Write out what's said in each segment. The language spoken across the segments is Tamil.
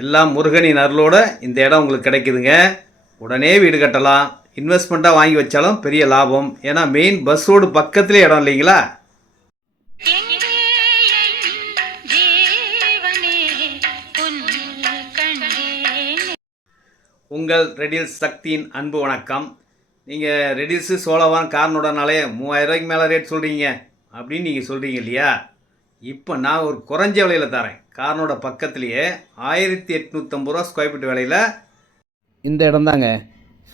எல்லாம் முருகனின் அருளோட இந்த இடம் உங்களுக்கு கிடைக்குதுங்க. உடனே வீடு கட்டலாம். இன்வெஸ்ட்மெண்ட்டாக வாங்கி வச்சாலும் பெரிய லாபம். ஏன்னா மெயின் பஸ் ரோடு பக்கத்துலேயே இடம் இல்லைங்களா? உங்கள் ரெடில்ஸ் சக்தியின் அன்பு வணக்கம். நீங்கள் ரெடில்ஸு சோழவான் கார்னோடனாலே 3000 ரூபாய்க்கு மேலே ரேட் சொல்கிறீங்க அப்படின்னு நீங்கள் சொல்கிறீங்க இல்லையா? இப்போ நான் ஒரு குறைஞ்ச விலையில் தரேன். கார்னோட பக்கத்துலேயே 1850 ரூபா ஸ்கொயர் ஃபீட் விலையில் இந்த இடம் தாங்க.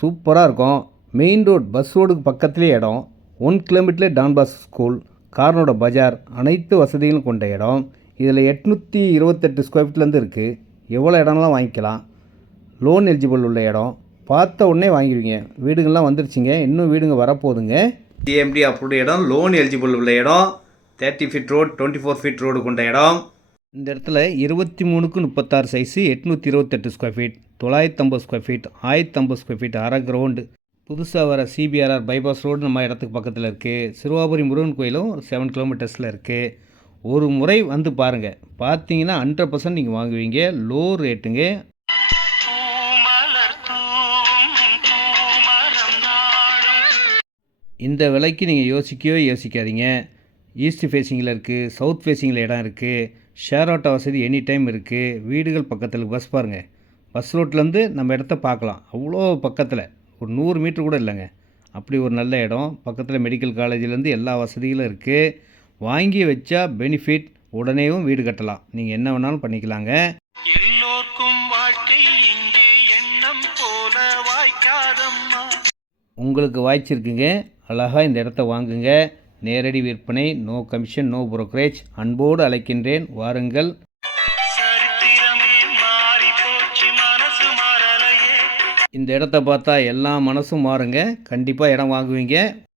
சூப்பராக இருக்கும். மெயின் ரோடு பஸ் ரோடுக்கு பக்கத்துலேயே இடம். 1 கிலோமீட்டர்லேயே டான்பாஸ் ஸ்கூல், கார்னோட பஜார், அனைத்து வசதிகளும் கொண்ட இடம். இதில் 828 ஸ்கொயர் ஃபீட்லேருந்து இருக்குது. எவ்வளோ இடம்லாம் வாங்கிக்கலாம். லோன் எலிஜிபிள் உள்ள இடம். பார்த்த உடனே வாங்கிடுவீங்க. வீடுங்கள்லாம் வந்துருச்சுங்க. இன்னும் வீடுங்க வரப்போகுதுங்க. சிஎம்டி அப்ரூவ்டு இடம், லோன் எலிஜிபிள் உள்ள இடம், 30 ஃபீட் ரோடு, 24 ஃபீட் ரோடு கொண்ட இடம். இந்த இடத்துல 23க்கு 36 size, 828 square feet, 950 square feet, 1050 square feet, அரை கிரவுண்டு. புதுசாக வர சிபிஆர்ஆர் பைபாஸ் ரோடு நம்ம இடத்துக்கு பக்கத்தில் இருக்குது. சிறுவாபுரி முருகன் கோயிலும் 7 கிலோமீட்டர்ஸில் இருக்குது. ஒரு முறை வந்து பாருங்கள். பார்த்தீங்கன்னா 100% நீங்கள் வாங்குவீங்க. லோ ரேட்டுங்க. இந்த விலைக்கு நீங்கள் யோசிக்கவே யோசிக்காதீங்க. ஈஸ்ட் ஃபேஸிங்கில் இருக்குது, சவுத் ஃபேஸிங்கில் இடம் இருக்குது, ஷேர் ஆட்டோ வசதி எனி டைம் இருக்குது. வீடுகள் பக்கத்தில் பஸ் பாருங்கள். பஸ் ரோட்லேருந்து நம்ம இடத்த பார்க்கலாம். அவ்வளோ பக்கத்தில், ஒரு 100 மீட்டர் கூட இல்லைங்க. அப்படி ஒரு நல்ல இடம். பக்கத்தில் மெடிக்கல் காலேஜிலேருந்து எல்லா வசதிகளும் இருக்குது. வாங்கி வச்சா பெனிஃபிட். உடனேவும் வீடு கட்டலாம். நீங்கள் என்ன வேணாலும் பண்ணிக்கலாங்க. எல்லோருக்கும் வாழ்க்கை இங்கே எண்ணம் போல வாய்க்காதம்மா. உங்களுக்கு வாய்ச்சிருக்குங்க. அழகாக இந்த இடத்த வாங்குங்க. நேரடி விற்பனை, நோ கமிஷன், நோ புரோக்கரேஜ். அன்போடு அழைக்கின்றேன், வாருங்கள். இந்த இடத்த பார்த்தா எல்லா மனசும் மாறுங்க. கண்டிப்பாக இடம் வாங்குவீங்க.